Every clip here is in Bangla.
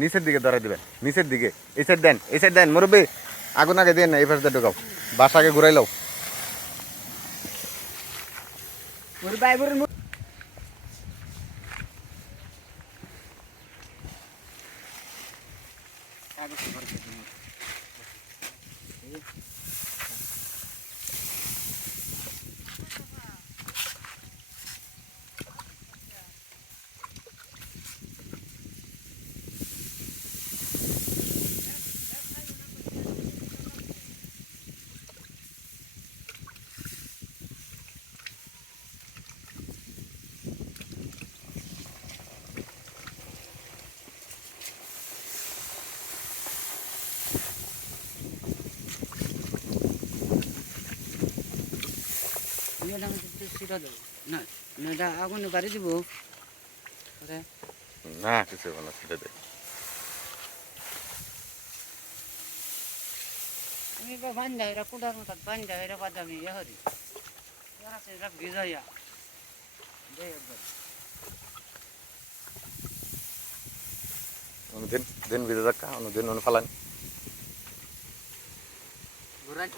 নিচের দিকে ধরাই দিবেন। নিচের দিকে। এই দেন এই দেন, মুরব্বী। আগুন আগে দেন না, এই পাশে ঢুকাও। বাসাকে ঘুরাই লাও। ওর ভাই বোন সেটা দেবো। না এটা আগুনে বাড়ি দিব। না কিছু না সেটা দে। আমি এবার বান্ধা এরা কুটার মতো বান্ধা এরা বাদ আমি হরি। এরা সে এরা ভিজাইয়া। দে একবার। অনু দিন দিন ভিজে যাক্কা অনু দিন ঘুরাই।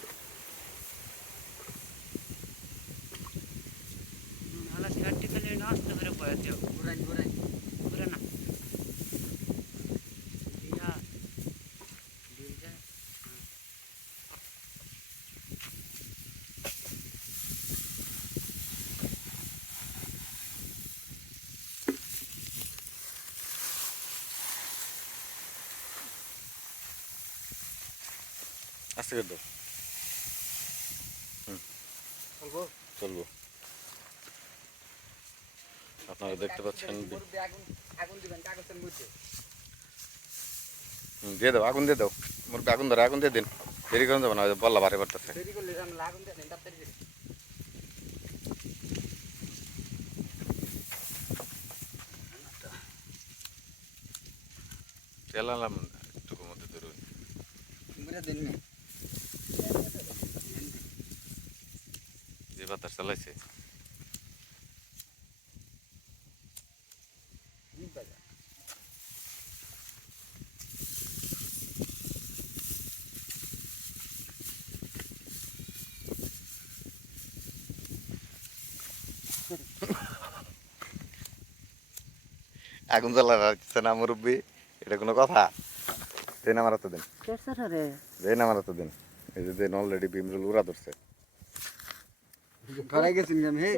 নষ্ট করে বয়া দিও ঘুরাই ঘুরাই ঘুরে না ইয়া দিল যায় আস্তে করে দাও চলবো চলবো আপনারা দেখতে পাচ্ছেন বি- আগুন আগুন দিবেন কাগজের মধ্যে হুম, দিয়ে দাও আগুন দিয়ে দাও। মুরব্বী আগুন ধরে আগুন দিয়ে দিন। দেরি করেন যাব না বল্লা ভারে পড়তেছে তেলালাম একটুকু মধ্যে ধরুন যে বাতাস চালাইছে। আগুন জ্বালা রাখছে না মুরব্বী এটা কোনো কথা? দেন আমার তো দিন। দেন আমার তো দিন। এই যে দেন অলরেডি বিমরুল উড়া ধরছে। ধরাই গেছেন হে?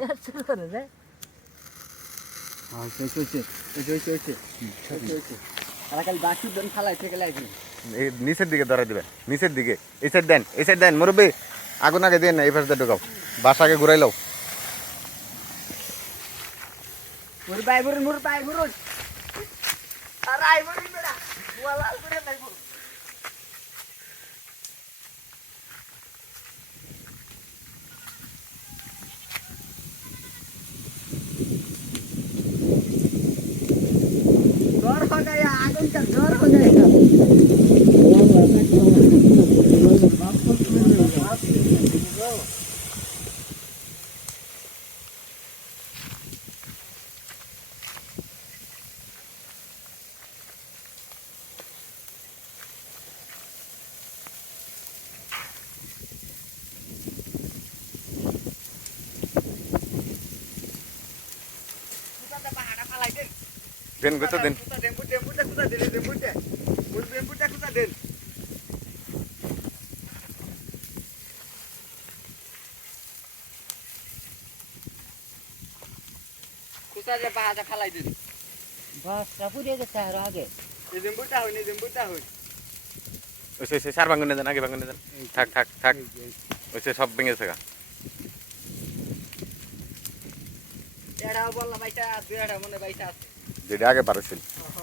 নিচের দিকে দিবেন নিচের দিকে। এই সাইড দেন এই সাইড দেন মুরব্বী। আগুন আগে দেন না এই পাশে ঢুকাও। বাসাকে ঘুরাই লাও। মোর বাই বরুন মোর বাই বরুন আর আই বরুন বেড়া বুয়া লাল করে বাই বরুন জ্বর হয়ে গেছে, আগুনটা জ্বর হয়ে গেছে। কুতা যে পাহাড়া ফালাই দেন বাস পুড়ে গেছে আর আগে। এই দেন বুটা হই দেন বুটা হই ওই সে সার ভাঙনে দেন আগে ভাঙনে দেন। থাক থাক থাক। ওই সব ভেঙে থাকা এড়া বললা বাইটা দুইটা মনে বাইটা আছে। যেটা আগে পারছিল হ্যাঁ